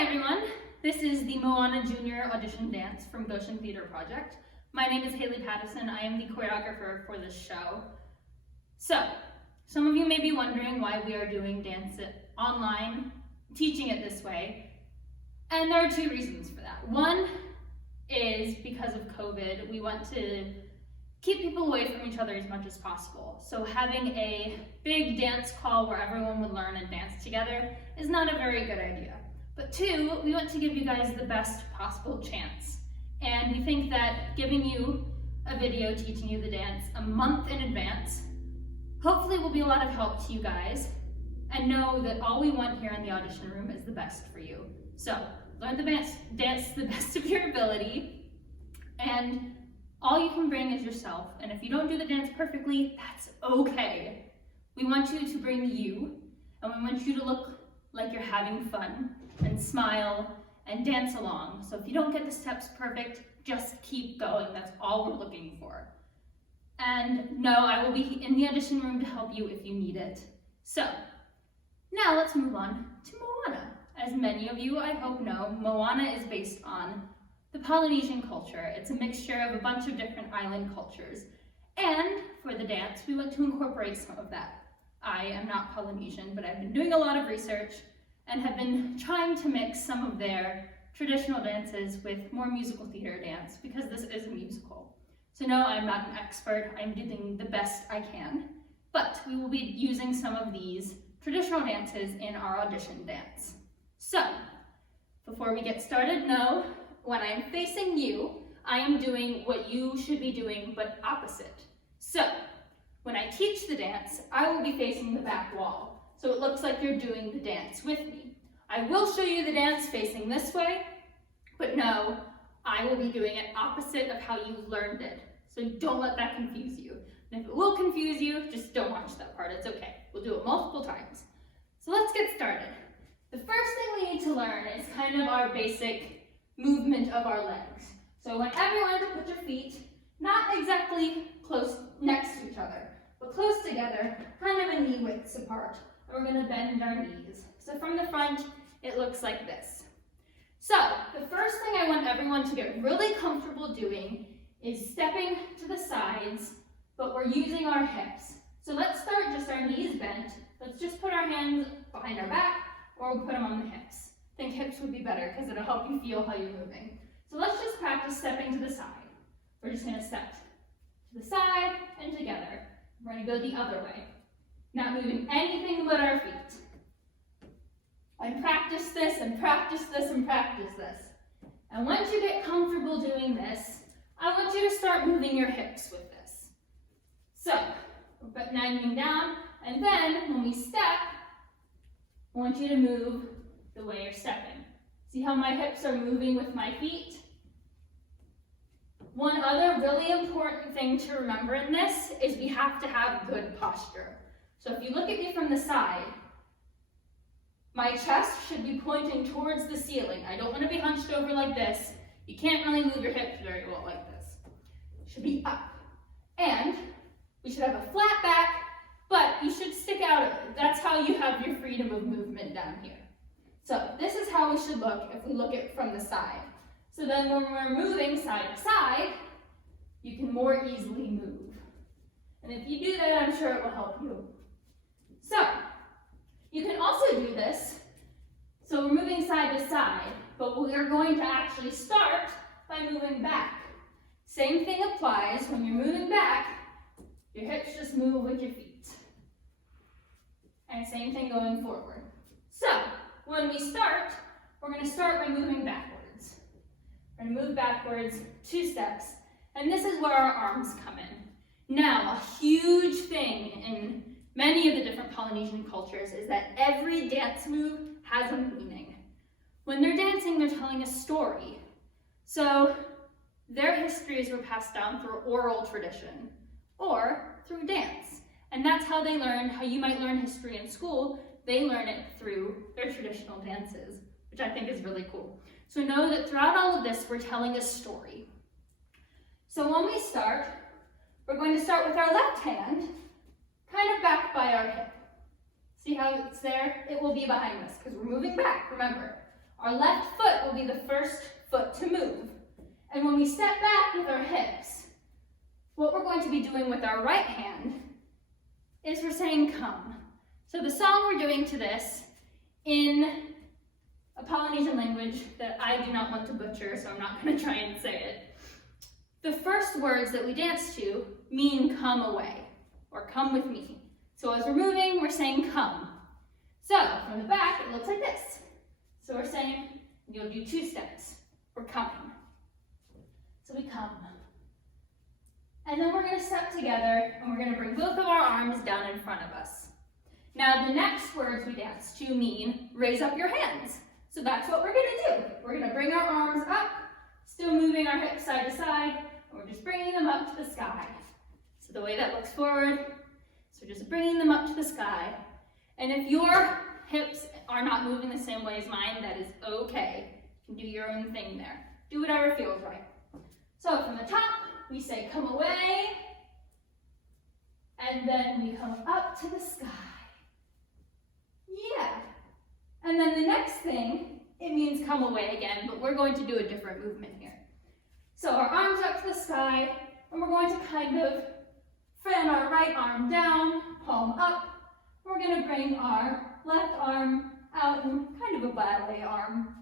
Hi everyone, this is the Moana Junior Audition Dance from Goshen Theater Project. My name is Haley Pattison. I am the choreographer for this show. So, some of you may be wondering why we are doing dance online, teaching it this way, and there are two reasons for that. One is because of COVID, we want to keep people away from each other as much as possible. So having a big dance call where everyone would learn and dance together is not a very good idea. But two, we want to give you guys the best possible chance. And we think that giving you a video teaching you the dance a month in advance hopefully will be a lot of help to you guys, and know that all we want here in the audition room is the best for you. So learn the dance the best of your ability, and all you can bring is yourself. And if you don't do the dance perfectly, that's okay. We want you to bring you, and we want you to look like you're having fun and smile and dance along. So if you don't get the steps perfect, just keep going. That's all we're looking for. And no, I will be in the audition room to help you if you need it. So now let's move on to Moana. As many of you, I hope, know, Moana is based on the Polynesian culture. It's a mixture of a bunch of different island cultures. And for the dance, we want to incorporate some of that. I am not Polynesian, but I've been doing a lot of research and have been trying to mix some of their traditional dances with more musical theater dance, because this is a musical. So no, I'm not an expert. I'm doing the best I can, but we will be using some of these traditional dances in our audition dance. So before we get started, know when I'm facing you, I am doing what you should be doing, but opposite. So when I teach the dance, I will be facing the back wall, so it looks like you're doing the dance with me. I will show you the dance facing this way, but no, I will be doing it opposite of how you learned it. So don't let that confuse you. And if it will confuse you, just don't watch that part, it's okay. We'll do it multiple times. So let's get started. The first thing we need to learn is kind of our basic movement of our legs. So I want everyone to put your feet not exactly close next to each other, but close together, kind of a knee widths apart. And we're gonna bend our knees. So from the front, it looks like this. So the first thing I want everyone to get really comfortable doing is stepping to the sides, but we're using our hips. So let's start just our knees bent. Let's just put our hands behind our back, or we'll put them on the hips. I think hips would be better because it'll help you feel how you're moving. So let's just practice stepping to the side. We're just gonna step to the side and together. We're gonna go the other way. Not moving anything but our feet. And practice this and practice this and practice this. And once you get comfortable doing this, I want you to start moving your hips with this. So, we're bending down, and then when we step, I want you to move the way you're stepping. See how my hips are moving with my feet? One other really important thing to remember in this is we have to have good posture. So if you look at me from the side, my chest should be pointing towards the ceiling. I don't want to be hunched over like this. You can't really move your hips very well like this. It should be up. And we should have a flat back, but you should stick out. That's how you have your freedom of movement down here. So this is how we should look if we look at it from the side. So then when we're moving side to side, you can more easily move. And if you do that, I'm sure it will help you. So you can also do this. So we're moving side to side, but we are going to actually start by moving back. Same thing applies when you're moving back, your hips just move with your feet. And same thing going forward. So when we start, we're going to start by moving backwards. We're going to move backwards 2 steps, and this is where our arms come in. Now, a huge thing in many of the different Polynesian cultures is that every dance move has a meaning. When they're dancing, they're telling a story. So their histories were passed down through oral tradition or through dance. And that's how they learn, how you might learn history in school. They learn it through their traditional dances, which I think is really cool. So know that throughout all of this, we're telling a story. So when we start, we're going to start with our left hand, kind of back by our hip. See how it's there? It will be behind us because we're moving back, remember. Our left foot will be the first foot to move. And when we step back with our hips, what we're going to be doing with our right hand is we're saying come. So the song we're doing to this in a Polynesian language that I do not want to butcher, so I'm not going to try and say it. The first words that we dance to mean come away, or come with me. So as we're moving, we're saying come. So from the back, it looks like this. So we're saying, you'll do 2 steps. We're coming. So we come. And then we're going to step together, and we're going to bring both of our arms down in front of us. Now the next words we dance to mean raise up your hands. So that's what we're going to do. We're going to bring our arms up, still moving our hips side to side, and we're just bringing them up to the sky. So the way that looks forward, so just bringing them up to the sky. And if your hips are not moving the same way as mine, that is okay. You can do your own thing there. Do whatever feels right. So from the top, we say come away, and then we come up to the sky. Yeah. And then the next thing, it means come away again, but we're going to do a different movement here. So our arms up to the sky, and we're going to kind of fan our right arm down, palm up. We're going to bring our left arm out in kind of a ballet arm.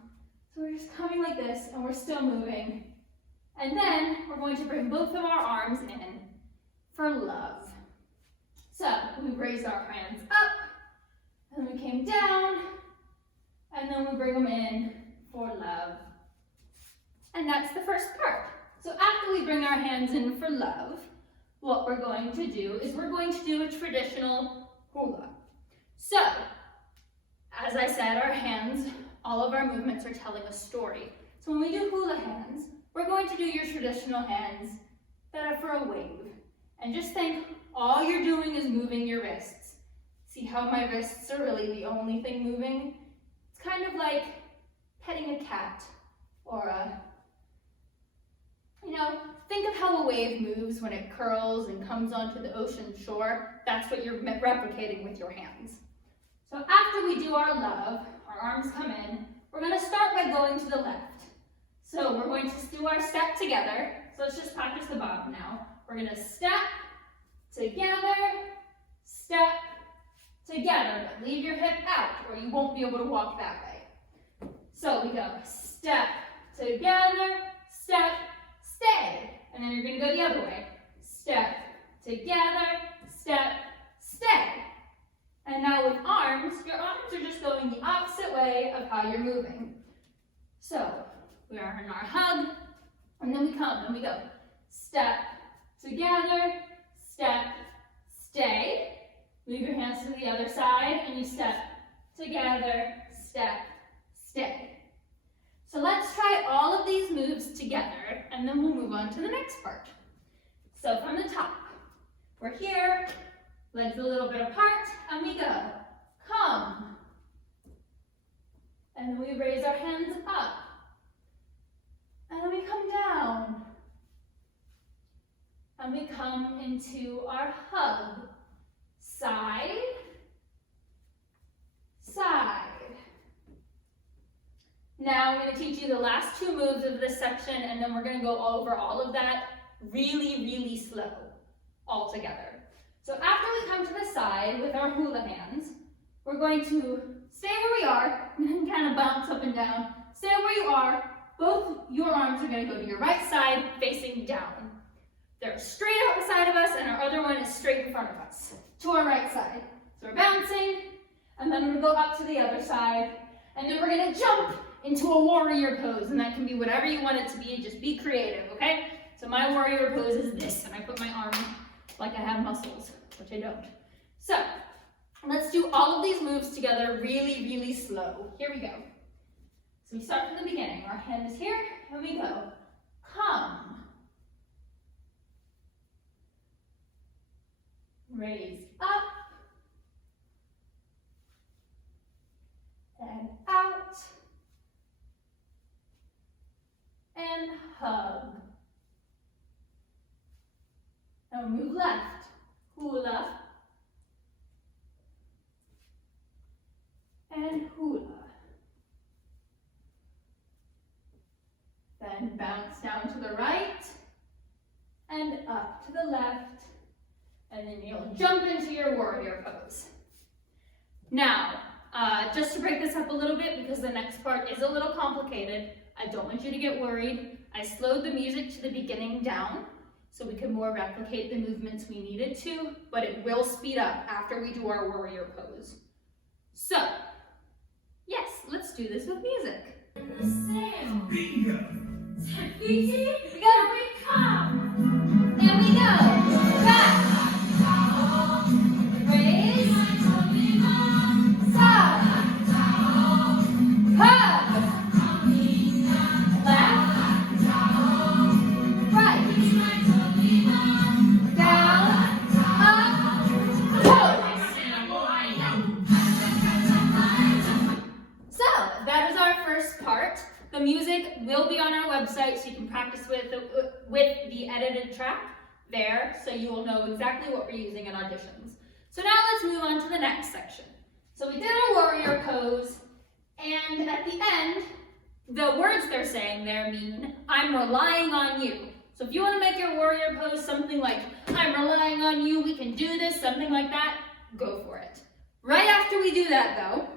So we're just coming like this, and we're still moving. And then we're going to bring both of our arms in for love. So we raised our hands up, and we came down, and then we bring them in for love. And that's the first part. So after we bring our hands in for love, what we're going to do is we're going to do a traditional hula. So, as I said, our hands, all of our movements are telling a story. So when we do hula hands, we're going to do your traditional hands that are for a wave. And just think, all you're doing is moving your wrists. See how my wrists are really the only thing moving? It's kind of like petting a cat or think of how a wave moves when it curls and comes onto the ocean shore. That's what you're replicating with your hands. So after we do our love, our arms come in, we're going to start by going to the left. So we're going to do our step together. So let's just practice the bottom now. We're going to step together, step together, but leave your hip out or you won't be able to walk that way. So we go step together, step, stay. And then you're going to go the other way. Step together, step, stay. And now with arms, your arms are just going the opposite way of how you're moving. So we are in our hug, and then we come, and we go step together, step, stay. Move your hands to the other side, and you step together, step, stay. So let's try all of these moves together, and then we'll move on to the next part. So from the top, we're here, legs a little bit apart, and we go. Come. And then we raise our hands up. And then we come down. And we come into our hug. Side, side. Now I'm going to teach you the last 2 moves of this section, and then we're going to go over all of that really, really slow all together. So after we come to the side with our hula hands, we're going to stay where we are and kind of bounce up and down. Stay where you are. Both your arms are going to go to your right side facing down. They're straight out the side of us, and our other one is straight in front of us to our right side. So we're bouncing, and then we're going to go up to the other side, and then we're going to jump into a warrior pose, and that can be whatever you want it to be. Just be creative, okay? So my warrior pose is this, and I put my arm like I have muscles, which I don't. So let's do all of these moves together really, really slow. Here we go. So we start from the beginning. Our hand is here, and we go. Come. Raise up. And out. And hug. Now move left. Hula. And hula. and bounce down to the right, and up to the left, and then you'll jump into your warrior pose. Now, just to break this up a little bit, because the next part is a little complicated, I don't want you to get worried. I slowed the music to the beginning down, so we could more replicate the movements we needed to, but it will speed up after we do our warrior pose. So, yes, let's do this with music. Sail. Bingo. Here we come. There we go. Back. Raise. Stop. Hug. Left. Right. Down. Up. Pose. So, that is our first part. The music will be on our website, so you can practice with the edited track there, so you will know exactly what we're using in auditions. So now let's move on to the next section. So we did our warrior pose, and at the end, the words they're saying there mean, I'm relying on you. So if you want to make your warrior pose something like, I'm relying on you, we can do this, something like that, go for it. Right after we do that though,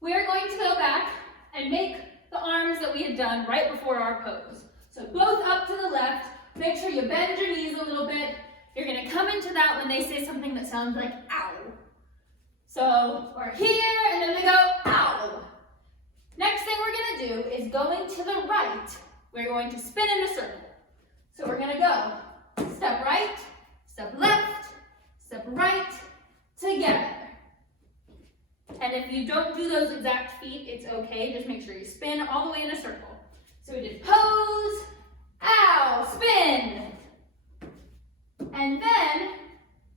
we're going to go back and make the arms that we had done right before our pose. So both up to the left, make sure you bend your knees a little bit. You're gonna come into that when they say something that sounds like ow. So we're here and then we go ow. Next thing we're gonna do is going to the right. We're going to spin in a circle. So we're gonna go step right, step left, step right, together. And if you don't do those exact feet, it's okay. Just make sure you spin all the way in a circle. So we did pose, ow, spin. And then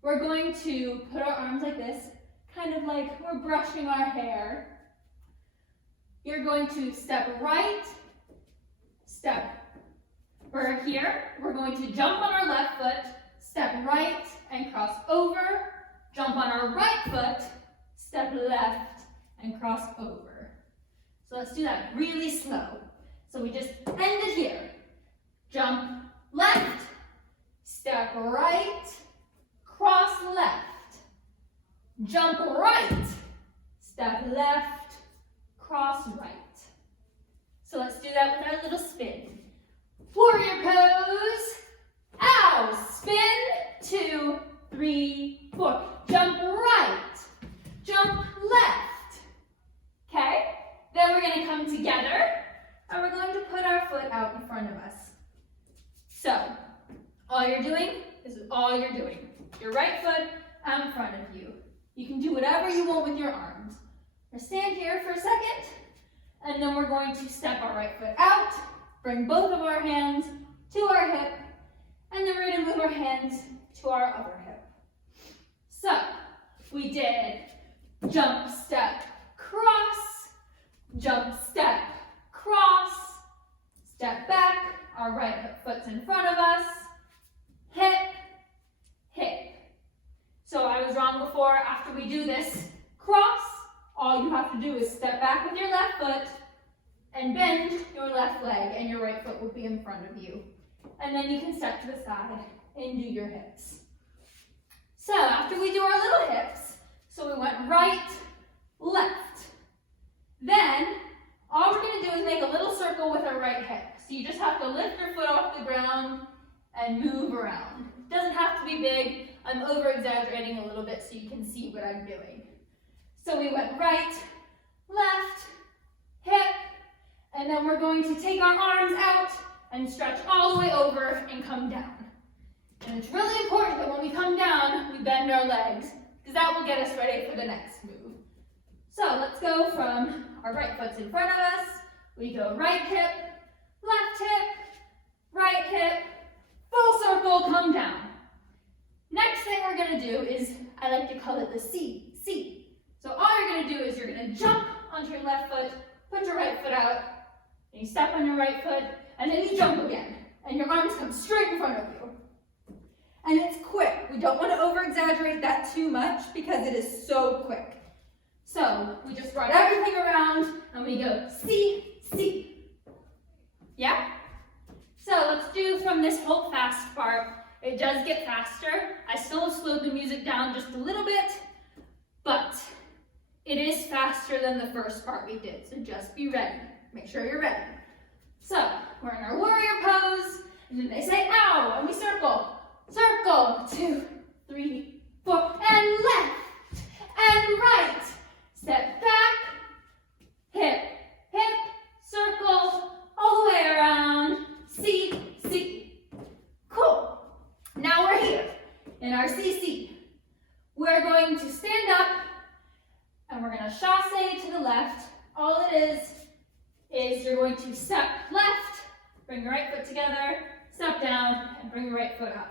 we're going to put our arms like this, kind of like we're brushing our hair. You're going to step right, step. We're here. We're going to jump on our left foot, step right and cross over, jump on our right foot, step left and cross over. So let's do that really slow. So we just end it here. Jump left, step right, cross left. Jump right, step left, cross right. So let's do that with our little spin. Warrior pose. Ow, spin, 2, 3, 4. Jump right. Jump left, okay? Then we're gonna come together and we're going to put our foot out in front of us. So, all you're doing is all you're doing. Your right foot out in front of you. You can do whatever you want with your arms. We'll stand here for a second and then we're going to step our right foot out, bring both of our hands to our hip, and then we're gonna move our hands to our other hip. So, we did jump, step, cross, jump, step, cross, step back, our right foot's in front of us, hip, hip. So I was wrong before. After we do this cross, all you have to do is step back with your left foot and bend your left leg, and your right foot will be in front of you. And then you can step to the side and do your hips. So after we do our little hips, so we went right, left. Then, all we're gonna do is make a little circle with our right hip. So you just have to lift your foot off the ground and move around. It doesn't have to be big. I'm over-exaggerating a little bit so you can see what I'm doing. So we went right, left, hip, and then we're going to take our arms out and stretch all the way over and come down. And it's really important that when we come down, we bend our legs, because that will get us ready for the next move. So let's go from our right foot's in front of us. We go right hip, right hip, full circle, come down. Next thing we're gonna do is, I like to call it the C. So all you're gonna do is you're gonna jump onto your left foot, put your right foot out, and you step on your right foot, and then you jump again. And your arms come straight in front of you. And it's quick. We don't want to over-exaggerate that too much because it is so quick. So we just brought everything around and we go C. Yeah? does get faster. I still have slowed the music down just a little bit, but it is faster than the first part we did, so just be ready. Make sure you're ready. So, we're in our warrior pose, and then they say, ow, and we circle. Circle, 2, 3, 4, and left, and right. Step back, hip, hip, circle, all the way around, C, C. Cool. Now we're here in our CC. We're going to stand up, and we're going to chasse to the left. All it is you're going to step left, bring your right foot together, step down, and bring your right foot up.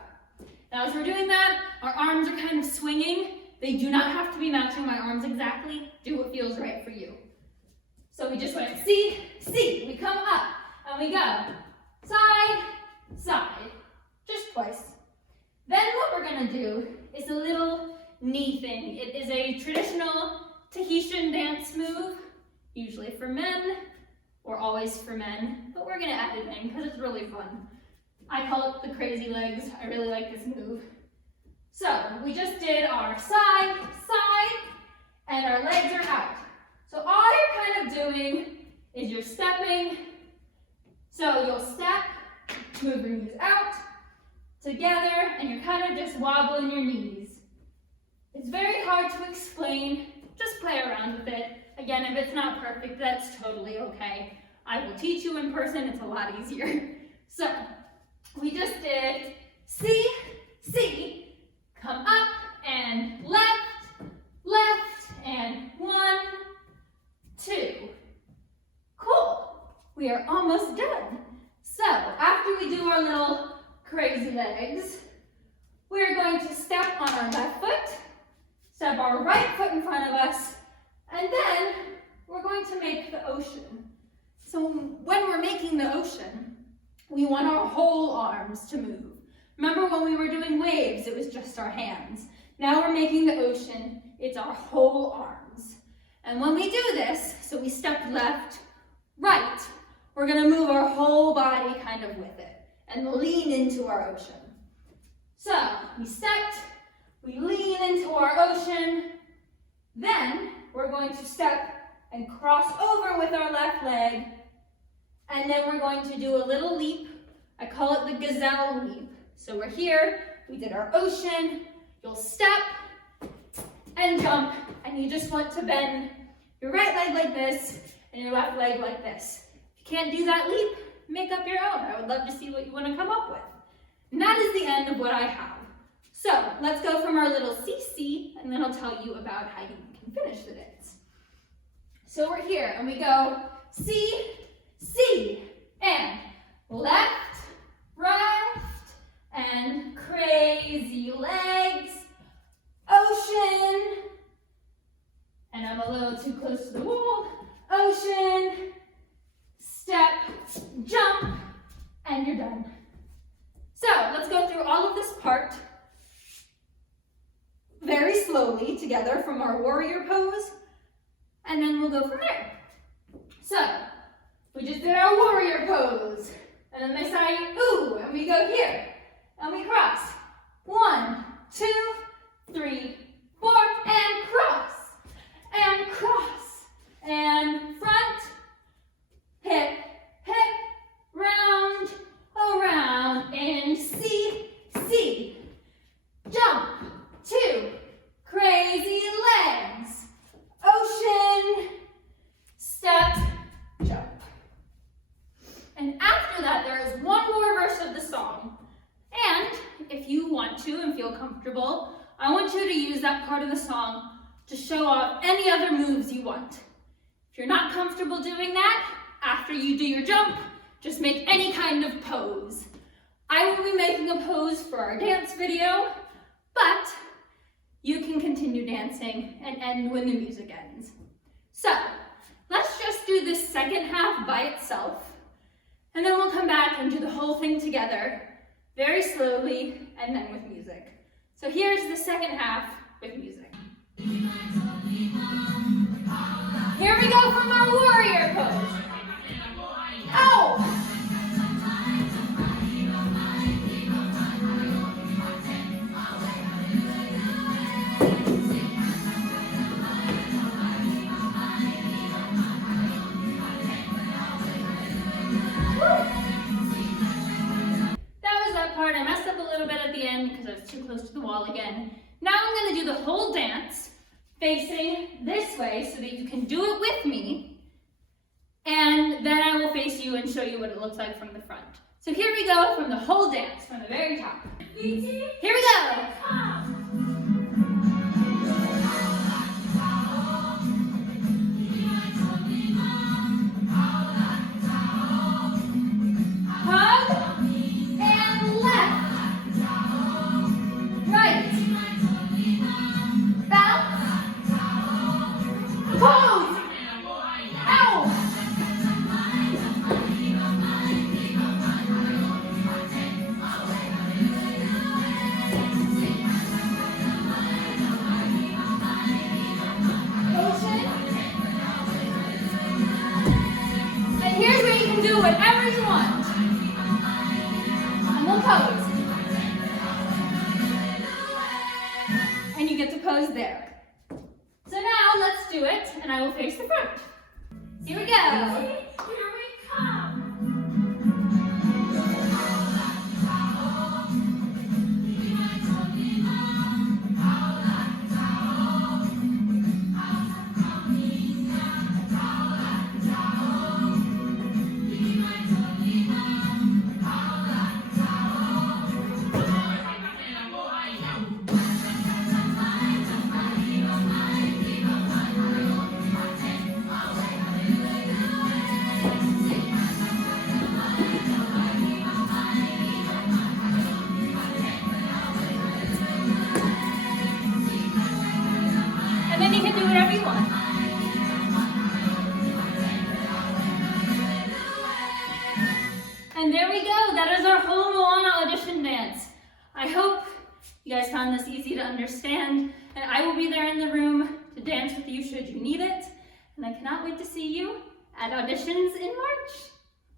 Now as we're doing that, our arms are kind of swinging. They do not have to be matching my arms exactly. Do what feels right for you. So we just went C, C. We come up, and we go side, side, just twice. Then what we're gonna do is a little knee thing. It is a traditional Tahitian dance move, usually for men, or always for men, but we're gonna add it in because it's really fun. I call it the crazy legs. I really like this move. So we just did our side, side, and our legs are out. So all you're kind of doing is you're stepping. So you'll step, move your knees out, together, and you're kind of just wobbling your knees. It's very hard to explain. Just play around with it. Again, if it's not perfect, that's totally okay. I will teach you in person. It's a lot easier. So we just did C, C, come up and left, left, and 1, 2. Cool. We are almost done. So after we do our little crazy legs, we're going to step on our left foot, step our right foot in front of us, and then we're going to make the ocean. So when we're making the ocean, we want our whole arms to move. Remember when we were doing waves, it was just our hands. Now we're making the ocean, it's our whole arms. And when we do this, so we step left, right, we're gonna move our whole body kind of with it and lean into our ocean. So we stepped, we lean into our ocean, then we're going to step and cross over with our left leg, and then we're going to do a little leap. I call it the gazelle leap. So we're here, we did our ocean, you'll step and jump, and you just want to bend your right leg like this and your left leg like this. If you can't do that leap, make up your own. I would love to see what you want to come up with. And that is the end of what I have. So let's go from our little CC, and then I'll tell you about how you can finish the dance. So we're here, and we go C, C, and left, right, and crazy legs, ocean, and I'm a little too close to the wall, ocean, step, jump, and you're done. So let's go through all of this part very slowly together from our warrior pose, and then we'll go from there. So we just did our warrior pose, and then they say, ooh, and we go here, and we cross. 1, 2, 3, 4, and cross, and front, hip, hip, round, around, and C, C, jump, 2, crazy legs, ocean, step, jump. And after that, there is one more verse of the song. And if you want to and feel comfortable, I want you to use that part of the song to show off any other moves you want. If you're not comfortable doing that, after you do your jump, just make any kind of pose. I will be making a pose for our dance video, but you can continue dancing and end when the music ends. So let's just do this second half by itself, and then we'll come back and do the whole thing together, very slowly, and then with music. So here's the second half with music. Here we go from our warrior pose. Oh! too close to the wall again. Now I'm going to do the whole dance facing this way so that you can do it with me. And then I will face you and show you what it looks like from the front. So here we go from the whole dance, from the very top. Here we go! Whatever you want. And we'll pose. And you get to pose there. So now let's do it, and I will face the front. Here we go. Here we come. Then you can do whatever you want. And there we go. That is our whole Moana audition dance. I hope you guys found this easy to understand, and I will be there in the room to dance with you should you need it. And I cannot wait to see you at auditions in March.